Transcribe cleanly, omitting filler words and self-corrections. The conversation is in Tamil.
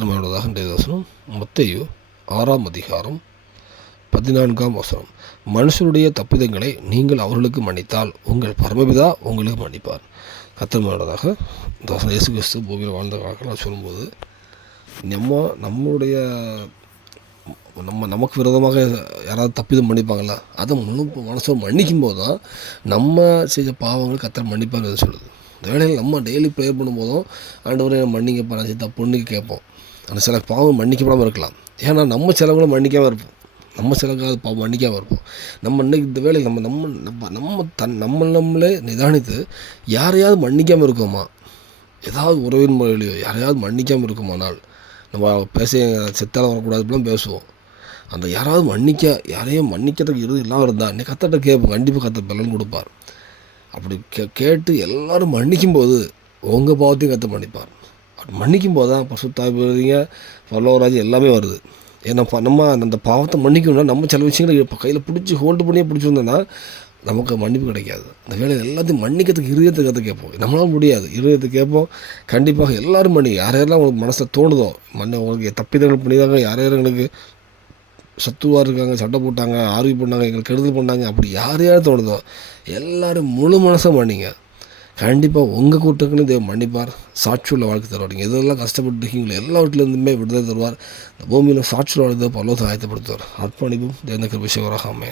கர்த்தர் இன்றைய வசனம் மத்தேயு 6ஆம் அதிகாரம் 14ஆம் வசனம். மனுஷருடைய தப்பிதங்களை நீங்கள் அவர்களுக்கு மன்னித்தால் உங்கள் பரமபிதா உங்களுக்கு மன்னிப்பார். கர்த்தர் இந்த வசனம் இயேசு கிறிஸ்து பூமியில் வாழ்ந்த காலத்தில் சொல்லும்போது நம்மளுடைய நமக்கு விரோதமாக யாராவது தப்பிதம் மன்னிப்பாங்களா, அதை முழு மனசை மன்னிக்கும் போது தான் நம்ம செஞ்ச பாவங்கள் கர்த்தர் மன்னிப்பார்னு சொல்லுது. இந்த வேளையில் நம்ம டெய்லி ப்ரேயர் பண்ணும்போதும் ஆண்டவரே தப்பு தப்புன்னு கேட்போம். ஆனால் சில பாவம் மன்னிக்கப்படாமல் இருக்கலாம். ஏன்னா நம்ம சிலவங்களை மன்னிக்காமல் இருப்போம், நம்ம சிலக்காவது பாவம் மன்னிக்காமல் இருப்போம். நம்ம இன்னைக்கு இந்த வேலையில் நம்மளே நிதானித்து யாரையாவது மன்னிக்காமல் இருக்கோமா, ஏதாவது உறவின் முறையிலையோ யாரையாவது மன்னிக்காமல் இருக்குமானால் நம்ம செத்தாலும் வரக்கூடாதுலாம் பேசுவோம். அந்த யாரையும் மன்னிக்கிறதுக்கு இல்லாமல் இருந்தால் நீ கர்த்தர்கிட்ட கேட்போம், கண்டிப்பாக கர்த்தர் பலன் கொடுப்பார். அப்படி கேட்டு எல்லோரும் மன்னிக்கும்போது உங்கள் பாவத்தையும் கர்த்தர் மன்னிப்பார். அப்படி மன்னிக்கும்போது தான் பரிசுத்தாவிங்க பரலோகராஜ்யம் எல்லாமே வருது. ஏன்னா நம்ம அந்த பாவத்தை மன்னிக்கணும்னா நம்ம சில விஷயங்களை இப்போ கையில் ஹோல்டு பண்ணியே பிடிச்சிருந்தோன்னா நமக்கு மன்னிப்பு கிடைக்காது. அந்த வேலையில் எல்லாத்தையும் மன்னிக்கிறதுக்கு இருதயத்தை கற்று கேட்போம். நம்மளால் முடியாது, இருதயத்தை கேட்போம். கண்டிப்பாக எல்லோரும் யாரெல்லாம் உங்களுக்கு மனசில் தோணுதோ உங்களுக்கு தப்பிதங்கள் பண்ணிதாங்க, யாரெங்களுக்கு சத்துவாக இருக்காங்க, சட்டை போட்டாங்க, ஆரோக்கியம் பண்ணாங்க, எங்களுக்கு கெடுதல் பண்ணாங்க, அப்படி யாரையாவது தோணுதோ எல்லோரும் முழு மனசை மன்னிங்க. கண்டிப்பாக உங்கள் கூட்டங்களும் தேவன் மன்னிப்பார், சாட்சியுள்ள வாழ்க்கை தருவார். நீங்கள் எதெல்லாம் கஷ்டப்பட்டு இருக்கீங்களோ எல்லா வீட்டிலேருந்துமே விடுதலை தருவார். இந்த பூமியில் சாட்சியுள்ள வாழ்க்கை பரலோகத்தை ஆயத்தப்படுத்துவார். அர்ப்பணிப்பும் தேவனுக்கு விஷயம் வராகாமே.